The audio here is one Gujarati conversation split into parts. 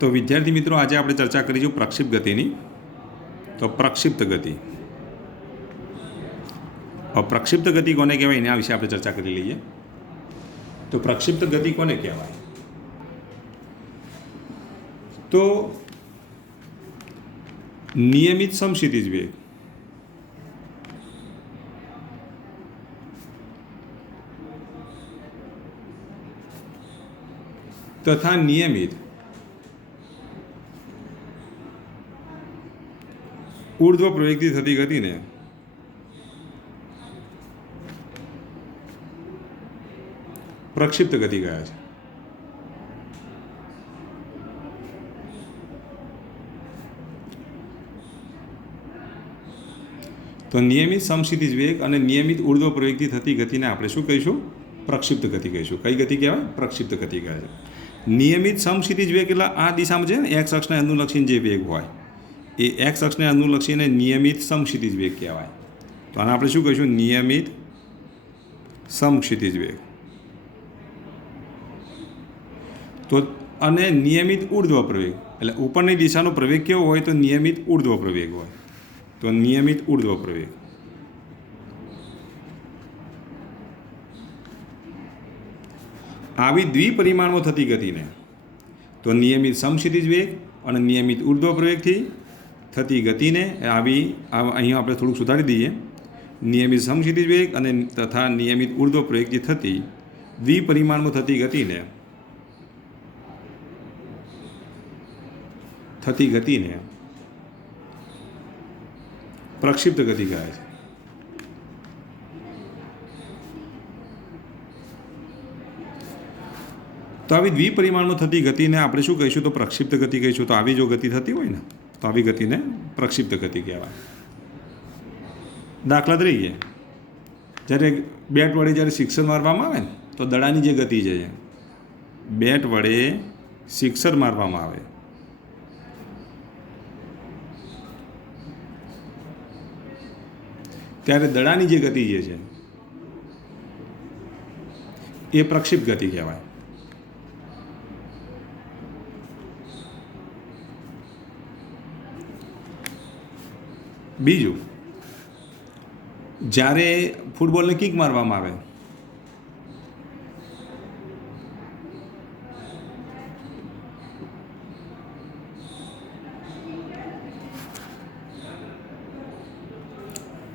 તો વિદ્યાર્થી મિત્રો, આજે આપણે ચર્ચા કરીશું પ્રક્ષિપ્ત ગતિની. તો પ્રક્ષિપ્ત ગતિ, પ્રક્ષિપ્ત ગતિ કોને કહેવાય એના વિશે આપણે ચર્ચા કરી લઈએ. તો પ્રક્ષિપ્ત ગતિ કોને કહેવાય? તો નિયમિત સમક્ષિતિજ વેગ તથા નિયમિત ઉર્ધ્વ પ્રવેગથી થતી ગતિને પ્રક્ષિપ્ત ગતિ કહે છે. તો નિયમિત સમક્ષિતિજ વેગ અને નિયમિત ઉર્ધ્વ પ્રવેગથી થતી ગતિને આપણે શું કહીશું? પ્રક્ષિપ્ત ગતિ કહીશું. કઈ ગતિ કહેવાય? પ્રક્ષિપ્ત ગતિ કહે છે. નિયમિત સમક્ષિતિજ વેગ એટલે આ દિશામાં છે ને એક્સ અક્ષને અનુલક્ષીને જે વેગ હોય એ એક્સ અક્ષને અનુલક્ષીને નિયમિત સમક્ષિતિજ વેગ કહેવાય. તો આને આપણે શું કહીશું? નિયમિત સમક્ષિતિજ વેગ. તો અને નિયમિત ઉર્ધ્વ પ્રવેગ એટલે ઉપરની દિશાનો પ્રવેગ કેવો હોય? તો નિયમિત ઉર્ધ્વ પ્રવેગ હોય. તો નિયમિત ઉર્ધ્વ પ્રવેગ. આવી દ્વિપરિમાણમાં થતી ગતિને તો નિયમિત સમક્ષિતિજ વેગ અને નિયમિત ઉર્ધ્વ પ્રવેગથી થતી ગતિને અહીં આપણે થોડુંક સુધારી દઈએ. નિયમિત સમક્ષિતિજ વેગ અને તથા નિયમિત ઉર્ધ્વ પ્રવેગથી થતી દ્વિપરિમાણમાં થતી ગતિને પ્રક્ષિપ્ત ગતિ કહે છે. તો આવી દ્વિપરિમાણમાં થતી ગતિને આપણે શું કહીશું? તો પ્રક્ષિપ્ત ગતિ કહીશું. તો આવી જો ગતિ થતી હોય ને તો આવી ગતિને પ્રક્ષિપ્ત ગતિ કહેવાય. દાખલા તરીકે જ્યારે બેટ વડે જ્યારે સિક્સર મારવામાં આવે ને તો દડાની જે ગતિ છે, બેટ વડે સિક્સર મારવામાં આવે ત્યારે દડાની જે ગતિ જે છે એ પ્રક્ષિપ્ત ગતિ કહેવાય. બીજું, જ્યારે ફૂટબોલને કિક મારવામાં આવે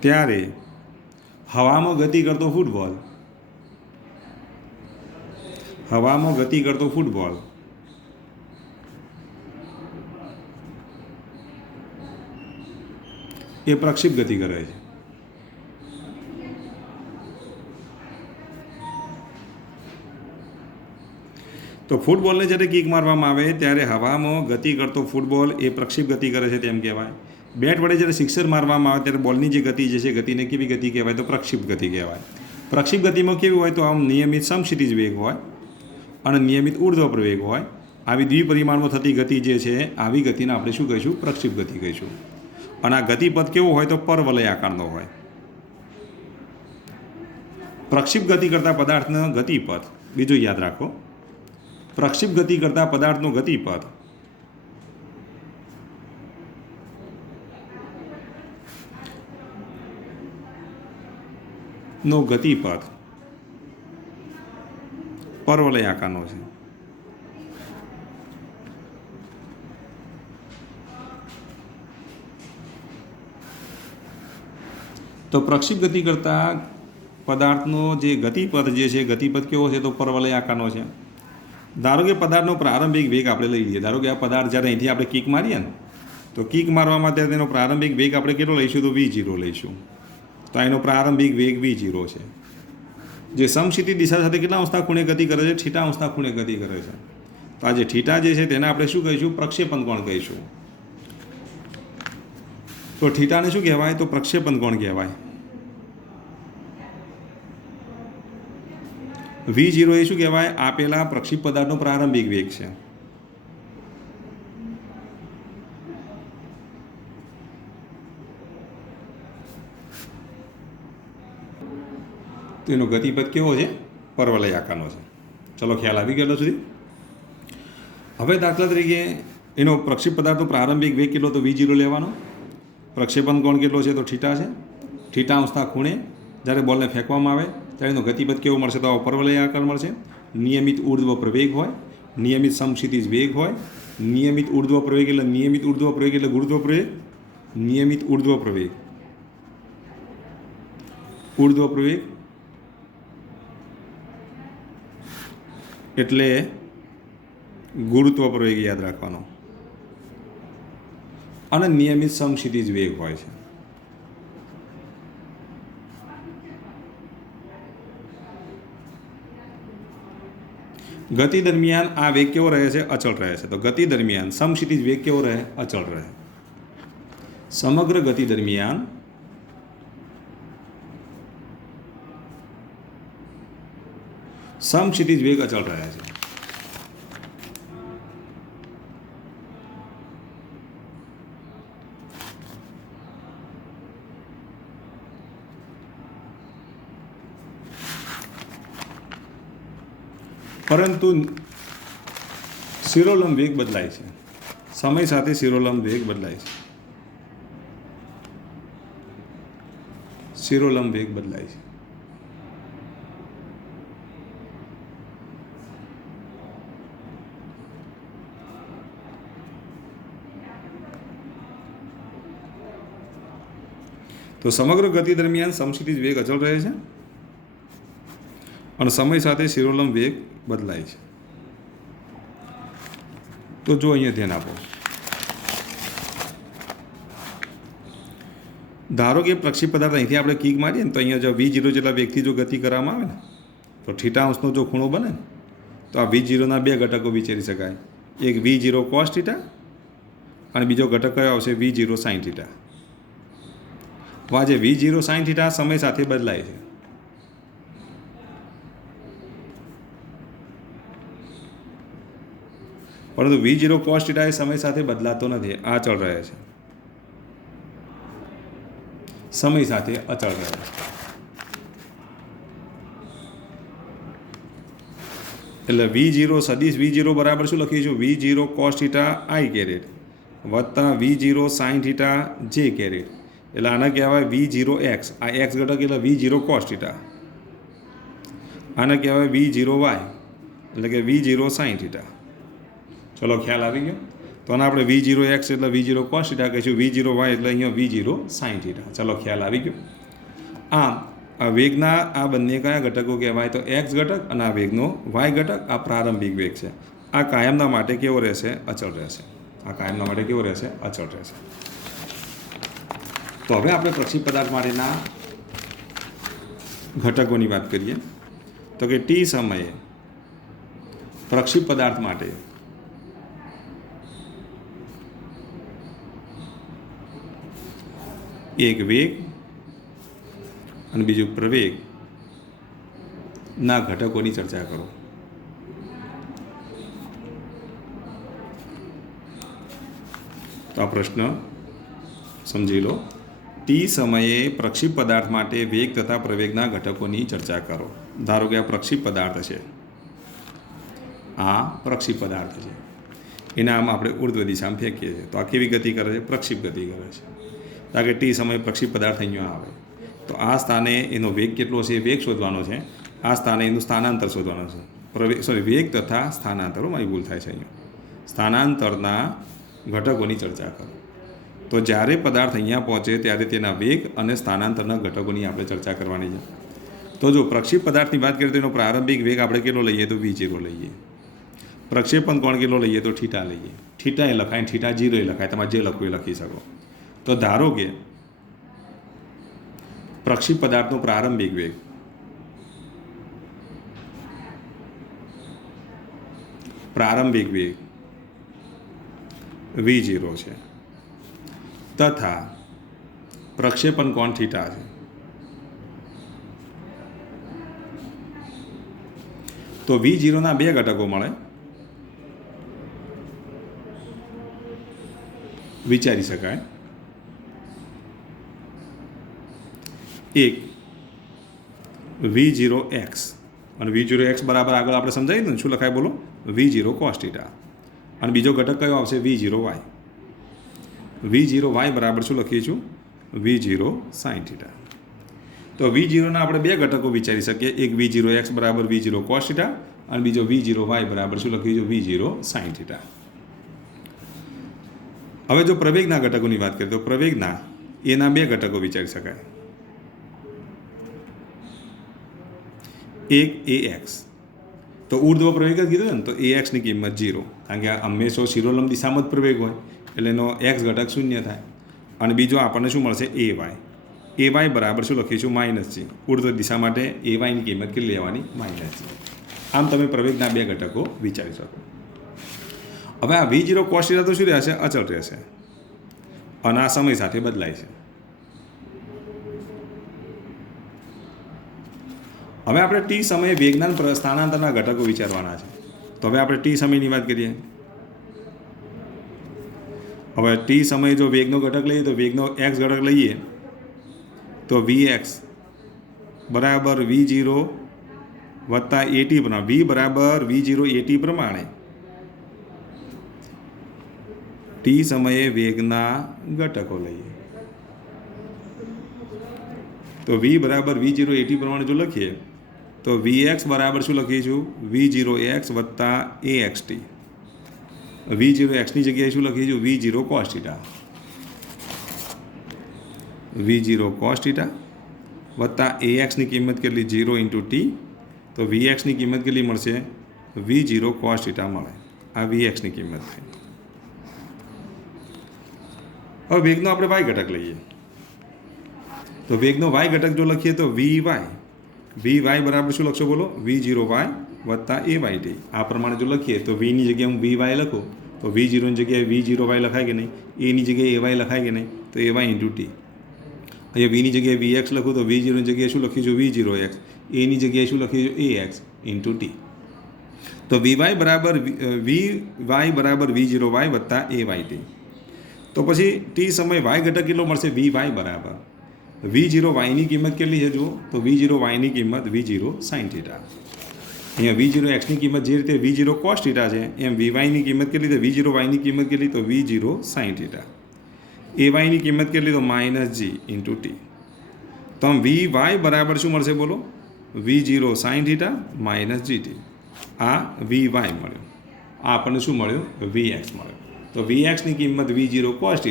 ત્યારે હવામાં ગતિ કરતો ફૂટબોલ એ પ્રક્ષિપ્ત ગતિ કરે છે. તો ફૂટબોલને જ્યારે કિક મારવામાં આવે ત્યારે હવામાં ગતિ કરતો ફૂટબોલ એ પ્રક્ષિપ્ત ગતિ કરે છે તેમ કહેવાય. બેટ વડે જ્યારે સિક્સર મારવામાં આવે ત્યારે બોલની જે ગતિ જે છે ગતિને કેવી ગતિ કહેવાય? તો પ્રક્ષિપ્ત ગતિ કહેવાય. પ્રક્ષિપ્ત ગતિમાં કેવી હોય? તો આમ નિયમિત સમક્ષિતિજ વેગ હોય અને નિયમિત ઉર્ધ્વ પ્રવેગ હોય. આવી દ્વિપરિમાણમાં થતી ગતિ જે છે આવી ગતિને આપણે શું કહીશું? પ્રક્ષિપ્ત ગતિ કહીશું. અને આ ગતિપથ કેવો હોય? તો પરવલય આકારનો હોય. પ્રક્ષિપ્ત ગતિ કરતા પદાર્થનો ગતિપથ, બીજું યાદ રાખો, પ્રક્ષિપ્ત ગતિ કરતા પદાર્થનો ગતિપથ પરવલય આકારનો છે. તો પ્રક્ષિપ્ત ગતિ કરતા પદાર્થનો જે ગતિપથ જે છે ગતિપથ કેવો છે? તો પરવલય આકારનો છે. ધારો કે પદાર્થનો પ્રારંભિક વેગ આપણે લઈ લઈએ. ધારો કે આ પદાર્થ જ્યારે અહીંથી આપણે કિક મારીએ ને તો કિક મારવામાં ત્યારે તેનો પ્રારંભિક વેગ આપણે કેટલો લઈશું? તો v0 લઈશું. તો એનો પ્રારંભિક વેગ v0 છે, જે સમક્ષિતિજ દિશા સાથે કેટલા અંશના ખૂણે ગતિ કરે છે? θ અંશના ખૂણે ગતિ કરે છે. તો આ જે θ જે છે તેને આપણે શું કહીશું? પ્રક્ષેપણ કોણ કહીશું. તો θને શું કહેવાય? તો પ્રક્ષેપણ કોણ કહેવાય. v0 એ શું કહેવાય? આપેલા પ્રક્ષિપ્ત પદાર્થનો પ્રારંભિક વેગ છે. તો એનો ગતિપથ કેવો છે? પરવલય આકારનો છે. ચલો, ખ્યાલ આવી ગયો સુધી? હવે દાખલા તરીકે એનો પ્રક્ષેપ પદાર્થનો પ્રારંભિક વેગ કેટલો તો V0 લેવાનો, પ્રક્ષેપણ કોણ કેટલો છે તો થીટા છે, થીટા અંશના ખૂણે જ્યારે બોલને ફેંકવામાં આવે ત્યારે એનો ગતિપથ કેવો મળશે તો પરવલયાકાર મળશે, નિયમિત ઉર્ધ્વ પ્રવેગ હોય, નિયમિત સમક્ષિતિજ વેગ હોય, નિયમિત ઉર્ધ્વ પ્રવેગ એટલે ગુરુત્વ પ્રવેગ, નિયમિત ઉર્ધ્વ પ્રવેગ એટલે ગુરુત્વ પ્રવેગ યાદ રાખવાનો, અને નિયમિત સમક્ષિતિજ વેગ હોય છે. ગતિ દરમિયાન આ વેગ કેવો રહે છે અચળ રહે છે. તો ગતિ દરમિયાન સમક્ષિતિજ વેગ કેવો રહે અચળ રહે. સમગ્ર ગતિ દરમિયાન સમક્ષિતિજ વેગ અચળ રહે છે. પરંતુ શિરોલંબ વેગ બદલાય છે. સમય સાથે શિરોલંબ વેગ બદલાય છે. શિરોલંબ વેગ બદલાય છે. તો સમગ્ર ગતિ દરમિયાન સમક્ષિતિજ વેગ અચળ રહે છે અને સમય સાથે શિરોલંબ વેગ બદલાય છે. તો જો અહીંયા ધ્યાન આપો, ધારો કે પ્રક્ષેપ પદાર્થ અહીંથી આપણે કિક મારીએ ને તો અહીંયા જો V0 જેટલા વેગથી જો ગતિ કરવામાં આવે ને તો થીટા અંશનો જો ખૂણો બને ને તો આ V0ના બે ઘટકો વિચારી શકાય. એક V0 cos θ અને બીજો ઘટક કયો આવશે V0 sin θ. આ જે V0 sin θ સમય સાથે બદલાય છે. પરંતુ V0 cos θ એ સમય સાથે બદલાતો નથી, આ અચળ રહે છે. સમય સાથે અચળ રહે છે. એટલે V0 સદિશ V0 બરાબર શું લખીશું V0 cos θ I કેરેટ વત્તા V0 sin θ J કેરેટ. એટલે આને કહેવાય V0x. આ x ઘટક એટલે V0 cos θ. આને કહેવાય V0y એટલે કે V0 sin θ. ચલો ખ્યાલ આવી ગયો. તો આને આપણે V0x એટલે V0 cos θ કહીશું, V0y એટલે અહીંયા V0 sin θ. ચલો ખ્યાલ આવી ગયો. આમ આ વેગના આ બંને કયા ઘટકો કહેવાય તો x ઘટક અને આ વેગનો y ઘટક. આ પ્રારંભિક વેગ છે. આ કાયમના માટે કેવો રહેશે અચળ રહેશે. આ કાયમના માટે કેવો રહેશે અચળ રહેશે. તો હવે આપણે પ્રક્ષેપ પદાર્થ માટેના ઘટકોની વાત કરીએ તો કે t સમયે પ્રક્ષેપ પદાર્થ માટે એક વેગ અને બીજું પ્રવેગ ના ઘટકોની ચર્ચા કરો. તો આ પ્રશ્ન સમજી લો. ટી સમયે પ્રક્ષેપ પદાર્થ માટે વેગ તથા પ્રવેગના ઘટકોની ચર્ચા કરો. ધારો કે આ પ્રક્ષેપ પદાર્થ છે, આ પ્રક્ષેપ પદાર્થ છે, એના આમ આપણે ઉર્ધ્વ દિશામાં ફેંકીએ છીએ તો આ કેવી ગતિ કરે છે પ્રક્ષેપ ગતિ કરે છે. કારણ કે ટી સમયે પ્રક્ષેપ પદાર્થ અહીંયા આવે તો આ સ્થાને એનો વેગ કેટલો છે એ વેગ શોધવાનો છે, આ સ્થાને એનું સ્થાનાંતર શોધવાનું છે. વેગ તથા સ્થાનાંતરો મારી ભૂલ થાય છે અહીંયા. સ્થાનાંતરના ઘટકોની ચર્ચા કરો. તો જ્યારે પદાર્થ અહીંયા પહોંચે ત્યારે તેના વેગ અને સ્થાનાંતરના ઘટકોની આપણે ચર્ચા કરવાની છે. તો જો પ્રક્ષેપ પદાર્થની વાત કરીએ તો એનો પ્રારંભિક વેગ આપણે કેટલો લઈએ તો V0 લઈએ. પ્રક્ષેપણ કોણ કેટલો લઈએ તો થીટા લઈએ. થીટા એ લખાય, થીટા 0 એ લખાય, તમારે જે લખવું એ લખી શકો. તો ધારો કે પ્રક્ષેપ પદાર્થનો પ્રારંભિક વેગ V0 છે તથા પ્રક્ષેપણ કોણ થીટા છે. તો V0ના બે ઘટકો મળે, વિચારી શકાય. એક V0x અને V0x બરાબર આગળ આપણે સમજાવી દઉં શું લખાય બોલો V0 cos θ અને બીજો ઘટક કયો આવશે V0y. V0y બરાબર શું લખીએ છું V0 sin θ. તો V0ના આપણે બે ઘટકો વિચારી શકીએ, એક V0x બરાબર V0 cos θ અને બીજો V0y બરાબર શું લખીશું V0 sin θ. હવે જો પ્રવેગના ઘટકોની વાત કરીએ તો પ્રવેગના એના બે ઘટકો વિચારી શકાય. એક AX, તો ઉર્ધ્વ પ્રવેગ જ કીધું ને, તો AXની કિંમત 0, કારણ કે હંમેશા શિરોલંબ દિશામાં જ પ્રવેગ હોય એટલે એનો x ઘટક શૂન્ય થાય. અને બીજો આપણને શું મળશે AY બરાબર શું લખીશું -g. ઉર્ધ્વ દિશા માટે AYની કિંમત કેટલી લેવાની -g. આમ તમે પ્રવેગના બે ઘટકો વિચારી શકો. હવે આ V0 cos θ તો શું રહેશે, અચળ રહેશે અને આ સમય સાથે બદલાય છે. હવે આપણે t સમયે વેગના સ્થાનાંતરના ઘટકો વિચારવાના છે. તો હવે આપણે t સમયની વાત કરીએ. હવે t સમયે જો વેગનો ઘટક લઈએ તો વેગનો x ઘટક લઈએ તો Vx બરાબર V0 વત્તા AT પ્રમાણે, V બરાબર V0 AT પ્રમાણે t સમયે વેગના ઘટકો લઈએ તો V બરાબર V0 AT પ્રમાણે જો લખીએ તો Vx બરાબર શું લખીશું V0x વત્તા AXT. V0xની જગ્યાએ શું લખીશું V0 cos θ. V0 cos θ વત્તા AXની કિંમત કેટલી 0 × t, તો Vxની કિંમત કેટલી મળશે V0 cos θ મળે. આ Vxની કિંમત થઈ. હવે વેગનો આપણે y ઘટક લઈએ તો વેગનો y ઘટક જો લખીએ તો Vy બરાબર શું લખશો બોલો V0y વત્તા AYT. આ પ્રમાણે જો લખીએ તો Vની જગ્યાએ હું Vy લખું તો V0ની જગ્યાએ V0y લખાય કે નહીં, Aની જગ્યાએ AY લખાય કે નહીં, તો AY × t. અહીંયા Vની જગ્યાએ Vx લખું તો V0ની જગ્યાએ શું લખીશું V0x, Aની જગ્યાએ શું લખીશું AX × t. તો Vy બરાબર V0y વત્તા AYT. તો પછી t સમય y ઘટક કેટલો મળશે Vy બરાબર V0yની કિંમત કેટલી છે જુઓ તો V0yની કિંમત V0 sin θ. અહીંયા V0xની કિંમત જે રીતે V0 cos θ છે એમ Vyની કિંમત કેટલી છે V0yની કિંમત કેટલી તો V0 sin θ. AYની કિંમત કેટલી તો -g × t. તો આમ Vy બરાબર શું મળશે બોલો V0 sin θ -gt. આ Vy મળ્યો, આ આપણને શું મળ્યું Vx મળ્યો. તો Vxની કિંમત V0 cos θ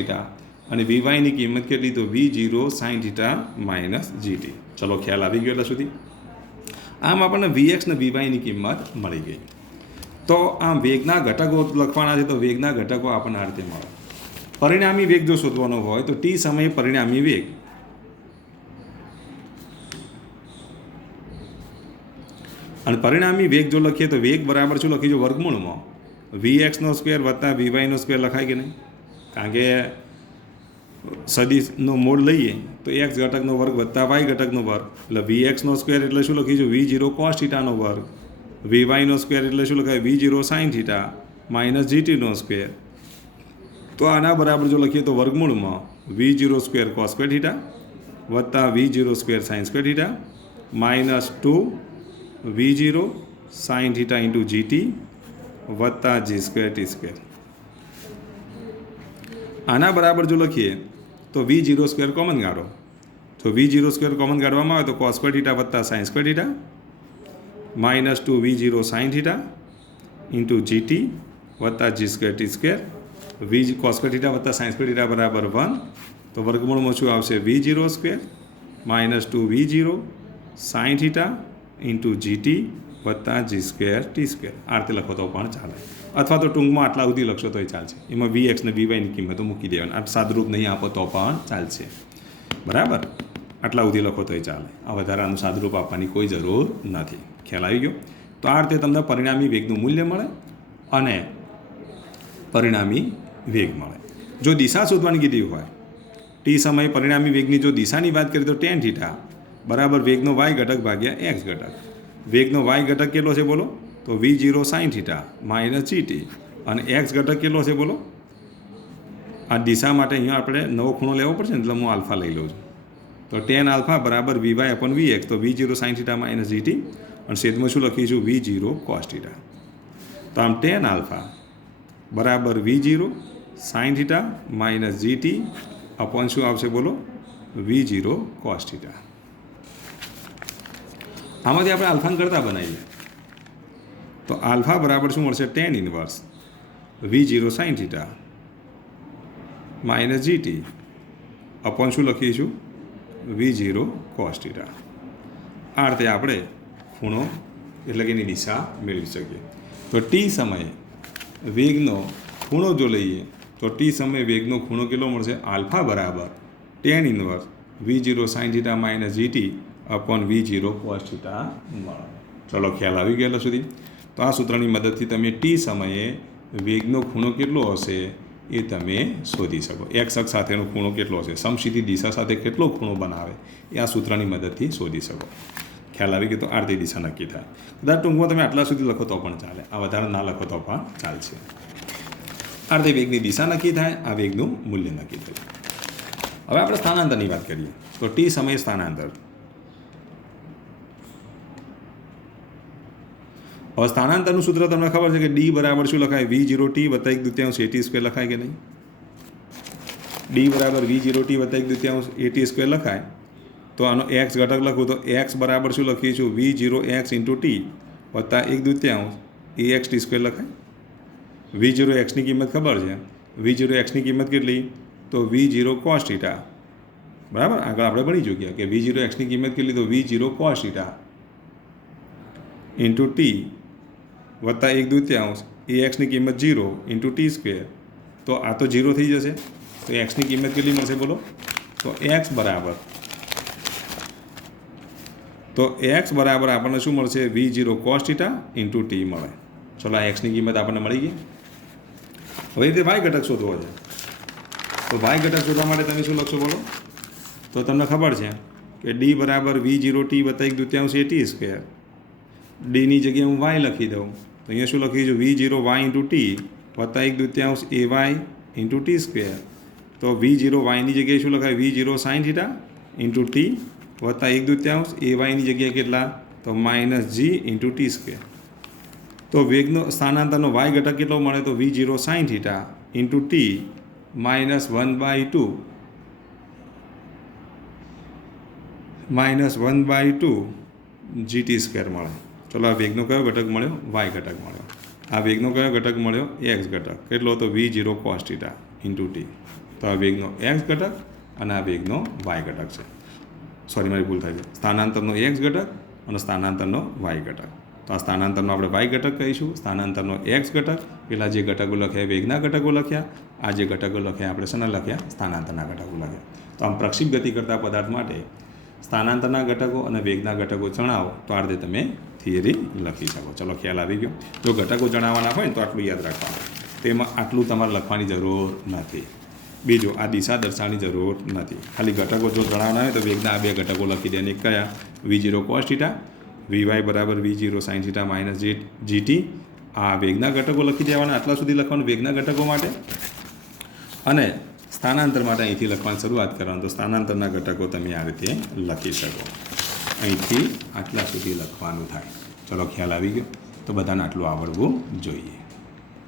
અને Vyની કિંમત કેટલી તો V0 sin θ -gt. ચલો ખ્યાલ આવી ગયો એટલા સુધી. આમ આપણને Vx ને Vyની કિંમત મળી ગઈ. તો આમ વેગના ઘટકો લખવાના છે તો વેગના ઘટકો આપણને આ રીતે મળે. પરિણામી વેગ જો શોધવાનો હોય તો t સમયે પરિણામી વેગ અને પરિણામી વેગ જો લખીએ તો વેગ બરાબર શું લખીશું વર્ગમૂળમાં Vx² વત્તા Vy² લખાય કે નહીં, કારણ કે સદિશનો મોડ લઈએ તો x ઘટકનો વર્ગ વત્તા y ઘટકનો વર્ગ એટલે Vx² એટલે શું લખીશું V0 cos θ નો વર્ગ, Vy² એટલે શું લખાય V0 sin θ -gt². તો આના બરાબર જો લખીએ તો વર્ગમૂળમાં V0² cos² θ વત્તા V0² sin² θ -2 V0 sin θ × gt વત્તા g² t². આના બરાબર જો લખીએ તો V0² કોમન કાઢો તો V0² કોમન કાઢવામાં આવે તો cos² θ વત્તા sin² θ -2 V0 sin θ × gt વત્તા g² t². cos² θ વત્તા sin² θ બરાબર 1, તો વર્ગમૂળમાં શું આવશે V0² -2 V0 sin θ × gt વત્તા g² t². આ રીતે લખો તો પણ ચાલે, અથવા તો ટૂંકમાં આટલા સુધી લખશો તોય ચાલશે. એમાં Vx ને Vyની કિંમતો મૂકી દેવાની, આ સાદરૂપ નહીં આપો તો પણ ચાલશે. બરાબર, આટલા સુધી લખો તોય ચાલે. આ વધારાનું સાદરૂપ આપવાની કોઈ જરૂર નથી. ખ્યાલ આવી ગયો? તો આ રીતે તમને પરિણામી વેગનું મૂલ્ય મળે અને પરિણામી વેગ મળે. જો દિશા શોધવાની કીધી હોય t સમયે પરિણામી વેગની જો દિશાની વાત કરીએ તો tan θ બરાબર વેગનો y ઘટક ભાગ્યા x ઘટક. વેગનો y ઘટક કેટલો છે બોલો તો V0 sin θ -gt અને x ઘટક કેટલો છે બોલો. આ દિશા માટે અહીંયા આપણે નવો ખૂણો લેવો પડશે ને એટલે હું આલ્ફા લઈ લઉં છું. તો tan આલ્ફા બરાબર Vy/Vx, તો V0 sin θ -gt અને છેદમાં શું લખીશું V0 cos θ. તો આમ tan આલ્ફા બરાબર V0 sine theta minus GT upon શું આવશે બોલો V0 કોસ થીટા. આમાંથી આપણે આલ્ફાને કરતા બનાવીએ તો આલ્ફા બરાબર શું મળશે tan inverse V0 sine theta minus GT upon શું લખીશું V0 કોસ થીટા. આ રીતે આપણે ખૂણો એટલે કે એની દિશા મેળવી શકીએ. તો ટી સમયે વેગનો ખૂણો જો લઈએ તો ટી સમયે વેગનો ખૂણો કેટલો મળશે આલ્ફા બરાબર tan inverse V0 sine theta minus GT upon V0 cos theta મળે. ચલો ખ્યાલ આવી ગયેલો સુધી. તો આ સૂત્રની મદદથી તમે ટી સમયે વેગનો ખૂણો કેટલો હશે એ તમે શોધી શકો. એક્સ અક્ષ સાથેનો ખૂણો કેટલો હશે સમસીધી દિશા સાથે કેટલો ખૂણો બનાવે એ આ સૂત્રની મદદથી શોધી શકો. ખ્યાલ આવી ગયો. તો આ રીતે દિશા નક્કી થાય. કદાચ ટૂંકમાં તમે આટલા સુધી લખો તો પણ ચાલે, આ વધારે ના લખો તો પણ ચાલશે. આ રીતે વેગની દિશા નક્કી થાય, આ વેગનું મૂલ્ય નક્કી થાય. હવે આપણે સ્થાનાંતરની વાત કરીએ તો ટી સમયે સ્થાનાંતર. હવે સ્થાનાંતરનું સૂત્ર તમને ખબર છે કે ડી બરાબર શું લખાય V0t વત્તા 1/2 AT² લખાય કે નહીં? ડી બરાબર V0t વત્તા 1/2 AT² લખાય. તો આનો એક્સ ઘટક લખું તો એક્સ બરાબર શું લખીશું V0x ઇન્ટુ ટી વત્તા 1/2 AXT² લખાય. V0xની કિંમત ખબર છે. V0xની કિંમત કેટલી તો V0 કોસ થીટા. બરાબર, આગળ આપણે ભણી ચૂક્યા કે V0xની કિંમત કેટલી તો V0 cos theta into T વત્તા 1/2 AXની કિંમત 0 ઇન્ટુ T². તો આ તો 0 થઈ જશે. તો એક્સની કિંમત કેટલી મળશે બોલો તો એક્સ બરાબર આપણને શું મળશે V0 cos theta into T મળે. ચલો આ એક્સની કિંમત આપણને મળી ગઈ. હવે રીતે વાય ઘટક શોધવો છે. તો વાય ઘટક શોધવા માટે તમે શું લખશો બોલો તો તમને ખબર છે કે ડી બરાબર V0t વત્તા 1/2 AT². ડીની જગ્યાએ હું વાય લખી દઉં તો અહીંયા શું લખીશું V0 y ઇન્ટુ ટી વત્તા 1/2 AY ઇન્ટુ T². તો V0 વાયની જગ્યાએ શું લખાય V0 sine theta into T વત્તા 1/2 AYની જગ્યાએ કેટલા તો માઇનસ G ઇન્ટુ T². તો વેગનો સ્થાનાંતરનો વાય ઘટક કેટલો મળે તો V0 sine theta into T minus 1/2 GT² મળે. ચલો આ વેગનો કયો ઘટક મળ્યો વાય ઘટક મળ્યો. આ વેગનો કયો ઘટક મળ્યો એક્સ ઘટક. કેટલો તો V0 cos theta into T. તો આ વેગનો એક્સ ઘટક અને આ વેગનો વાય ઘટક છે. સોરી મારી ભૂલ થાય છે. સ્થાનાંતરનો એક્સ ઘટક અને સ્થાનાંતરનો વાય ઘટક. તો આ સ્થાનાંતરનો આપણે વાય ઘટક કહીશું, સ્થાનાંતરનો એક્સ ઘટક. પેલા જે ઘટકો લખ્યા વેગના ઘટકો લખ્યા, આ જે ઘટકો લખ્યા આપણે શેના લખ્યા સ્થાનાંતરના ઘટકો લખ્યા. તો આમ પ્રક્ષિપ્ત ગતિ કરતા પદાર્થ માટે સ્થાનાંતરના ઘટકો અને વેગના ઘટકો જણાવો તો આ રીતે તમે થિયરી લખી શકો. ચલો ખ્યાલ આવી ગયો. જો ઘટકો જણાવવાના હોય ને તો આટલું યાદ રાખવાનું. તેમાં આટલું તમારે લખવાની જરૂર નથી. બીજું આ દિશા દર્શાવવાની જરૂર નથી. ખાલી ઘટકો જો જણાવવાના હોય તો વેગના આ બે ઘટકો લખી દે. અને કયા V0 કોસ થીટા Vy બરાબર V0 sine theta minus GT. આ વેગના ઘટકો લખી દેવાના. આટલા સુધી લખવાનું વેગના ઘટકો માટે. અને સ્થાનાંતર માટે અહીંથી લખવાની શરૂઆત કરવાની. તો સ્થાનાંતરના ઘટકો તમે આ રીતે લખી શકો. અહીંથી આટલા સુધી લખવાનું થાય. ચલો ખ્યાલ આવી ગયો. તો બધાને આટલું આવડવું જોઈએ.